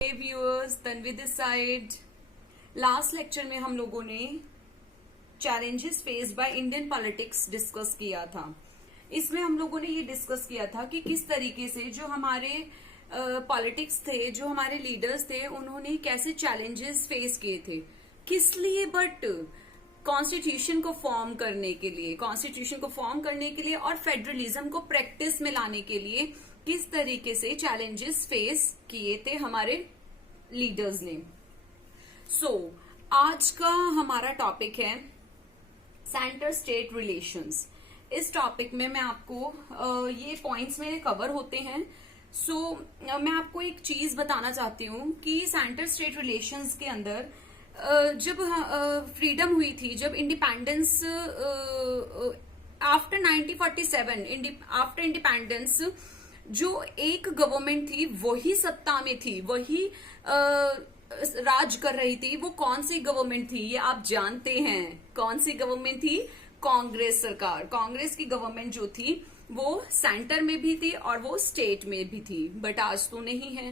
Hey viewers, Tanvi this side. Last lecture में हम लोगों ने challenges faced by Indian politics discuss किया था। इसमें हम लोगों ने ये डिस्कस किया था कि किस तरीके से जो हमारे पॉलिटिक्स थे, जो हमारे लीडर्स थे, उन्होंने कैसे चैलेंजेस फेस किए थे। किस लिए? बट कॉन्स्टिट्यूशन को फॉर्म करने के लिए, और फेडरलिज्म को प्रैक्टिस में लाने के लिए किस तरीके से चैलेंजेस फेस किए थे हमारे लीडर्स ने। आज का हमारा टॉपिक है सेंटर स्टेट रिलेशंस। इस टॉपिक में मैं आपको ये पॉइंट्स मेरे कवर होते हैं। मैं आपको एक चीज बताना चाहती हूँ कि सेंटर स्टेट रिलेशंस के अंदर जब फ्रीडम हुई थी, जब इंडिपेंडेंस आफ्टर 1947, आफ्टर इंडिपेंडेंस, जो एक गवर्नमेंट थी वही सत्ता में थी, वही राज कर रही थी। वो कौन सी गवर्नमेंट थी ये आप जानते हैं। कौन सी गवर्नमेंट थी? कांग्रेस सरकार। कांग्रेस की गवर्नमेंट जो थी वो सेंटर में भी थी और वो स्टेट में भी थी, बट आज तो नहीं है।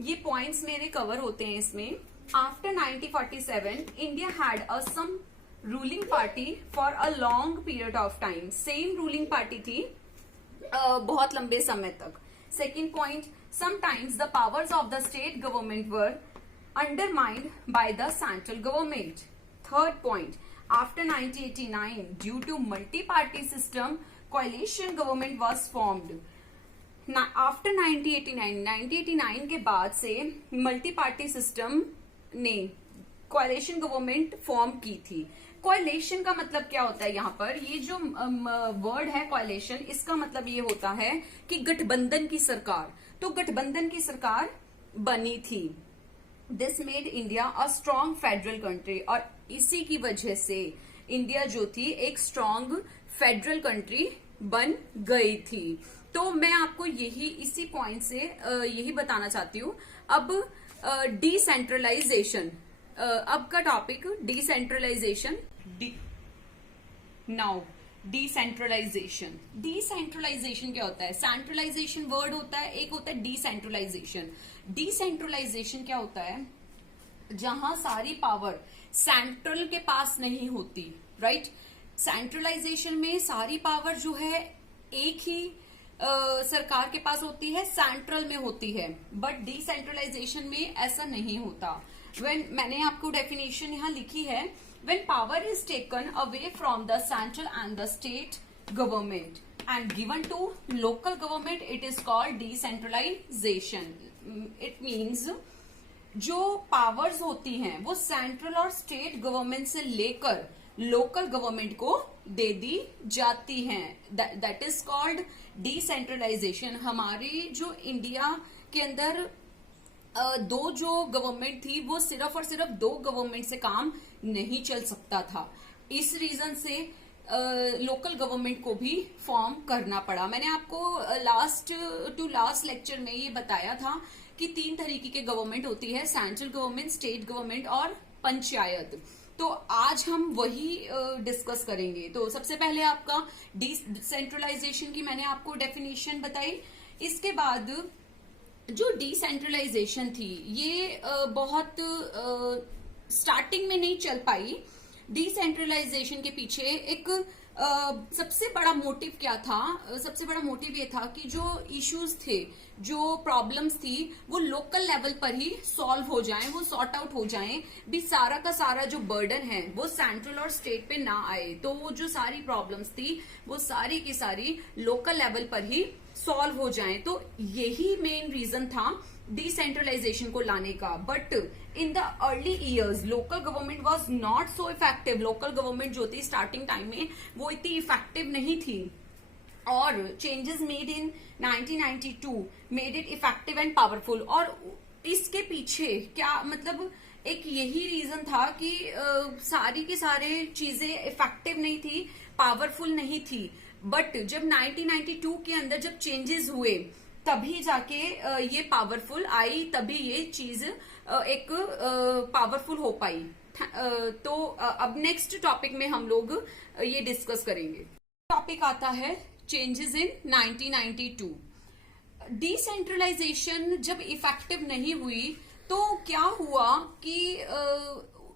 ये पॉइंट्स मेरे कवर होते हैं इसमें। After 1947 India had a some ruling party for a long period of time. Same ruling party थी बहुत लंबे समय तक। Second point, sometimes the powers of the state government were undermined by the central government. Third point, after 1989 due to multi party system coalition government was formed. After 1989 के बाद से multi party system ने कोalition government form की थी। कोalition का मतलब क्या होता है? यहाँ पर ये जो वर्ड है कोalition, इसका मतलब ये होता है कि गठबंधन की सरकार। तो गठबंधन की सरकार बनी थी। This made India a strong federal country, और इसी की वजह से इंडिया जो थी एक स्ट्रॉन्ग फेडरल कंट्री बन गई थी। तो मैं आपको इसी पॉइंट से यही बताना चाहती हूँ। अब डिसेंट्रलाइजेशन, अब का टॉपिक डिसेंट्रलाइजेशन। नाउ डिसेंट्रलाइजेशन क्या होता है? सेंट्रलाइजेशन वर्ड होता है, एक होता है डिसेंट्रलाइजेशन। डिसेंट्रलाइजेशन क्या होता है? जहां सारी पावर सेंट्रल के पास नहीं होती, राइट? सेंट्रलाइजेशन में सारी पावर जो है एक ही सरकार के पास होती है, सेंट्रल में होती है। बट डिसेंट्रलाइजेशन में ऐसा नहीं होता। मैंने आपको डेफिनेशन यहाँ लिखी है। When power is taken away from the central and the state government and given to local government, it is called decentralisation. It means जो पावर्स होती हैं वो सेंट्रल और स्टेट गवर्नमेंट से लेकर लोकल गवर्नमेंट को दे दी जाती हैं। That is called decentralisation. हमारी जो इंडिया के अंदर दो जो गवर्नमेंट थी, वो सिर्फ और सिर्फ दो गवर्नमेंट से काम नहीं चल सकता था। इस रीजन से लोकल गवर्नमेंट को भी फॉर्म करना पड़ा। मैंने आपको लास्ट लेक्चर में ये बताया था कि तीन तरीके के गवर्नमेंट होती है, सेंट्रल गवर्नमेंट, स्टेट गवर्नमेंट और पंचायत। तो आज हम वही डिस्कस करेंगे। तो सबसे पहले आपका डिसेंट्रलाइजेशन की मैंने आपको डेफिनेशन बताई। इसके बाद जो डिसेंट्रलाइजेशन थी ये बहुत स्टार्टिंग में नहीं चल पाई। डिसेंट्रलाइजेशन के पीछे एक सबसे बड़ा मोटिव क्या था? सबसे बड़ा मोटिव ये था कि जो इश्यूज थे, जो प्रॉब्लम्स थी, वो लोकल लेवल पर ही सॉल्व हो जाएं, वो सॉर्ट आउट हो जाएं। भी सारा का सारा जो बर्डन है वो सेंट्रल और स्टेट पे ना आए। तो वो जो सारी प्रॉब्लम्स थी वो सारी की सारी लोकल लेवल पर ही सॉल्व हो जाएं। तो यही मेन रीजन था डिसेंट्रलाइजेशन को लाने का। But in the early years local government was not so effective. Local government जो थी स्टार्टिंग टाइम में वो इतनी इफेक्टिव नहीं थी, और changes made in 1992 made it effective and powerful. और इसके पीछे क्या मतलब, एक यही रीजन था कि सारी की सारी चीजें इफेक्टिव नहीं थी, पावरफुल नहीं थी। बट जब 1992 के अंदर जब चेंजेस हुए तभी जाके ये पावरफुल आई, तभी ये चीज एक पावरफुल हो पाई। तो अब नेक्स्ट टॉपिक में हम लोग ये डिस्कस करेंगे। टॉपिक आता है चेंजेस इन 1992। डिसेंट्रलाइजेशन जब इफेक्टिव नहीं हुई तो क्या हुआ कि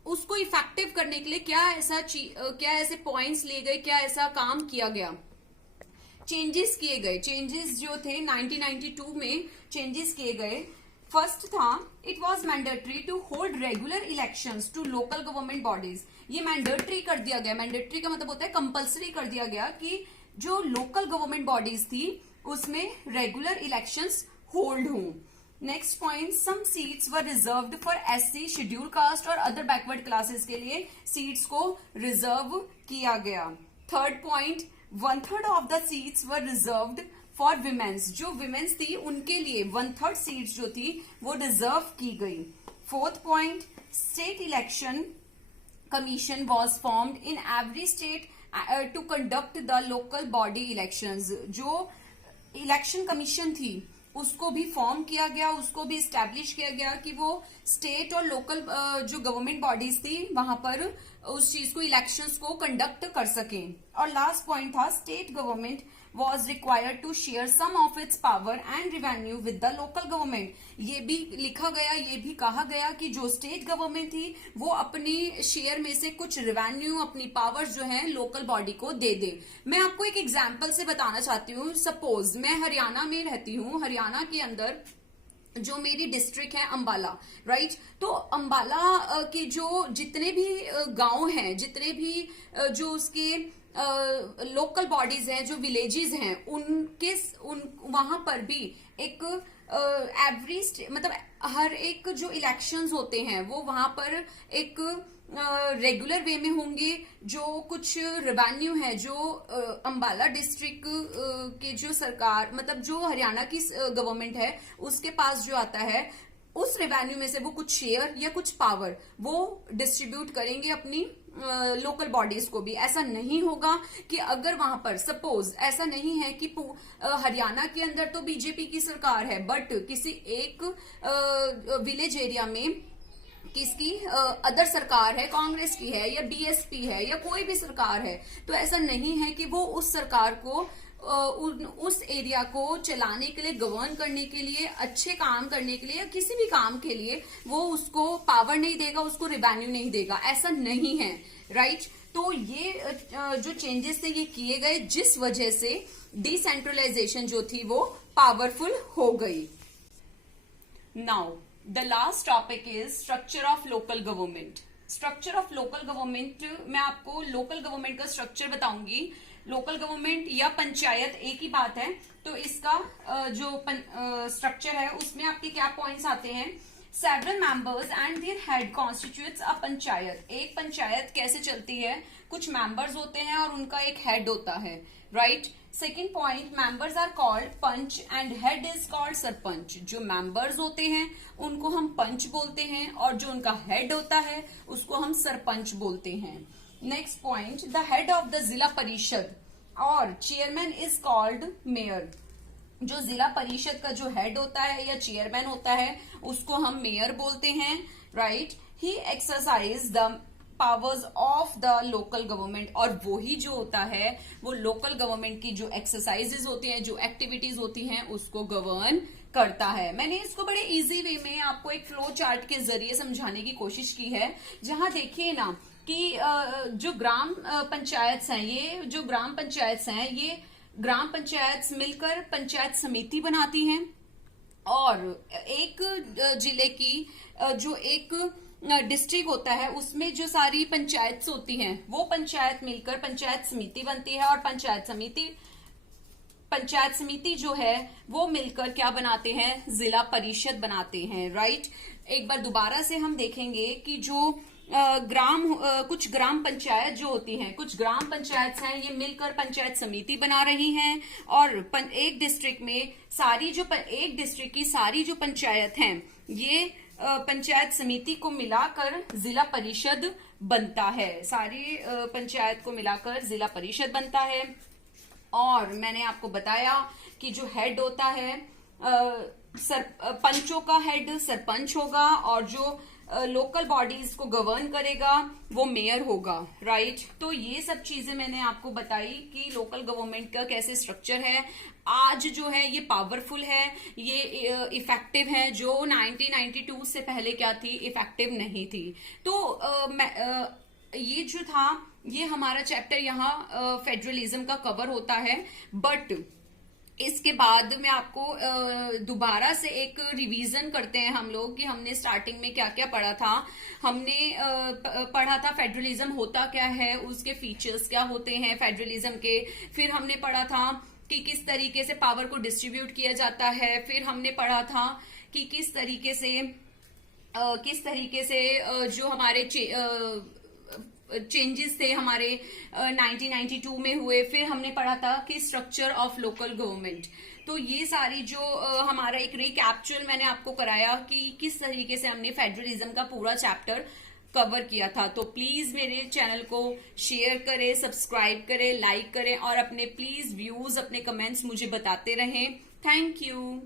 उसको इफेक्टिव करने के लिए क्या ऐसे पॉइंट्स लिए गए, क्या ऐसा काम किया गया, चेंजेस किए गए। चेंजेस जो थे 1992 में चेंजेस किए गए। फर्स्ट था, it was mandatory to hold regular elections to local government bodies. ये मैंडेटरी कर दिया गया। मैंडेटरी का मतलब होता है कंपल्सरी कर दिया गया कि जो लोकल गवर्नमेंट बॉडीज थी उसमें रेगुलर इलेक्शंस होल्ड हों। Next point, some seats were reserved for SC, schedule caste और अदर बैकवर्ड क्लासेस के लिए सीट्स को रिजर्व किया गया। Third point, 1/3 of the seats were reserved for womens. जो विमेन्स थी उनके लिए 1/3 सीट्स जो थी वो रिजर्व की गई। Fourth point, state election commission was formed in every state to conduct the local body elections. जो इलेक्शन कमीशन थी उसको भी फॉर्म किया गया, उसको भी स्टैब्लिश किया गया कि वो स्टेट और लोकल जो गवर्नमेंट बॉडीज थी वहां पर उस चीज को, इलेक्शंस को कंडक्ट कर सकें। और लास्ट पॉइंट था, state government was required to share some of its power and revenue with the local government. ये भी लिखा गया, ये भी कहा गया कि जो स्टेट गवर्नमेंट थी वो अपनी शेयर में से कुछ रिवेन्यू, अपनी पावर जो है लोकल बॉडी को दे दे। मैं आपको एक एग्जाम्पल से बताना चाहती हूँ। सपोज मैं हरियाणा में रहती हूँ, हरियाणा के अंदर जो मेरी डिस्ट्रिक्ट है अंबाला, राइट। तो अंबाला के जो जितने भी गांव हैं, जितने भी जो उसके लोकल बॉडीज हैं, जो विलेजेस हैं, वहां पर भी एक मतलब हर एक जो इलेक्शंस होते हैं वो वहां पर एक रेगुलर वे में होंगे। जो कुछ रेवेन्यू है जो अंबाला डिस्ट्रिक्ट के जो सरकार, मतलब जो हरियाणा की गवर्नमेंट है उसके पास जो आता है, उस रेवेन्यू में से वो कुछ शेयर या कुछ पावर वो डिस्ट्रीब्यूट करेंगे अपनी लोकल बॉडीज को भी। ऐसा नहीं होगा कि अगर वहां पर सपोज, ऐसा नहीं है कि हरियाणा के अंदर तो बीजेपी की सरकार है बट किसी एक विलेज एरिया में किसकी अदर सरकार है, कांग्रेस की है या बीएसपी है या कोई भी सरकार है, तो ऐसा नहीं है कि वो उस सरकार को उस एरिया को चलाने के लिए, गवर्न करने के लिए, अच्छे काम करने के लिए या किसी भी काम के लिए वो उसको पावर नहीं देगा, उसको रिवेन्यू नहीं देगा। ऐसा नहीं है, राइट। तो ये जो चेंजेस थे ये किए गए जिस वजह से डिसेंट्रलाइजेशन जो थी वो पावरफुल हो गई। Now the last topic is structure of local government. Structure of local government, मैं आपको लोकल गवर्नमेंट का स्ट्रक्चर बताऊंगी। लोकल गवर्नमेंट या पंचायत एक ही बात है। तो इसका जो स्ट्रक्चर है उसमें आपके क्या पॉइंट्स आते हैं। Several members and their head constitutes a panchayat. एक पंचायत कैसे चलती है, कुछ मेंबर्स होते हैं और उनका एक हेड होता है, right. Second point, members are called panch and head is called sarpanch. जो मेंबर्स होते हैं उनको हम पंच बोलते हैं और जो उनका हेड होता है उसको हम सरपंच बोलते हैं। Next point, the head of the जिला परिषद और चेयरमैन इज कॉल्ड मेयर। जो जिला परिषद का जो हेड होता है या चेयरमैन होता है उसको हम मेयर बोलते हैं, right. He exercise the powers of the local government. और वही जो होता है वो लोकल गवर्नमेंट की जो एक्सरसाइजेज होती हैं, जो एक्टिविटीज होती हैं उसको गवर्न करता है। मैंने इसको बड़े इजी वे में आपको एक फ्लो चार्ट के जरिए समझाने की कोशिश की है, जहां देखिए ना कि जो ग्राम पंचायत हैं, ये जो ग्राम पंचायत हैं, ये ग्राम पंचायत मिलकर पंचायत समिति बनाती हैं और एक जिले की जो एक डिस्ट्रिक्ट होता है उसमें जो सारी पंचायत होती हैं वो पंचायत मिलकर पंचायत समिति बनती है और पंचायत समिति जो है वो मिलकर क्या बनाते हैं, जिला परिषद बनाते हैं, राइट। एक बार दोबारा से हम देखेंगे कि जो कुछ ग्राम पंचायत जो होती हैं, कुछ ग्राम पंचायत हैं, ये मिलकर पंचायत समिति बना रही हैं और एक डिस्ट्रिक्ट में एक डिस्ट्रिक्ट की सारी जो पंचायत हैं ये पंचायत समिति को मिलाकर जिला परिषद बनता है। सारी पंचायत को मिलाकर जिला परिषद बनता है। और मैंने आपको बताया कि जो हेड होता है पंचों का हेड सरपंच होगा और जो लोकल बॉडीज को गवर्न करेगा वो मेयर होगा, राइट। तो ये सब चीजें मैंने आपको बताई कि लोकल गवर्नमेंट का कैसे स्ट्रक्चर है। आज जो है ये पावरफुल है, ये इफेक्टिव है, जो 1992 से पहले क्या थी, इफेक्टिव नहीं थी। तो ये जो था, ये हमारा चैप्टर यहाँ फेडरलिज्म का कवर होता है। बट इसके बाद में आपको दोबारा से एक रिवीजन करते हैं हम लोग कि हमने स्टार्टिंग में क्या क्या पढ़ा था। हमने पढ़ा था फेडरलिज्म होता क्या है, उसके फीचर्स क्या होते हैं फेडरलिज्म के। फिर हमने पढ़ा था कि किस तरीके से पावर को डिस्ट्रीब्यूट किया जाता है। फिर हमने पढ़ा था कि किस तरीके से जो हमारे चेंजेस थे हमारे 1992 में हुए। फिर हमने पढ़ा था कि स्ट्रक्चर ऑफ लोकल गवर्नमेंट। तो ये सारी जो हमारा एक रिकैप्चुअल मैंने आपको कराया कि किस तरीके से हमने फेडरलिज्म का पूरा चैप्टर कवर किया था। तो प्लीज मेरे चैनल को शेयर करें, सब्सक्राइब करें, लाइक करें और अपने प्लीज व्यूज, अपने कमेंट्स मुझे बताते रहें। Thank you.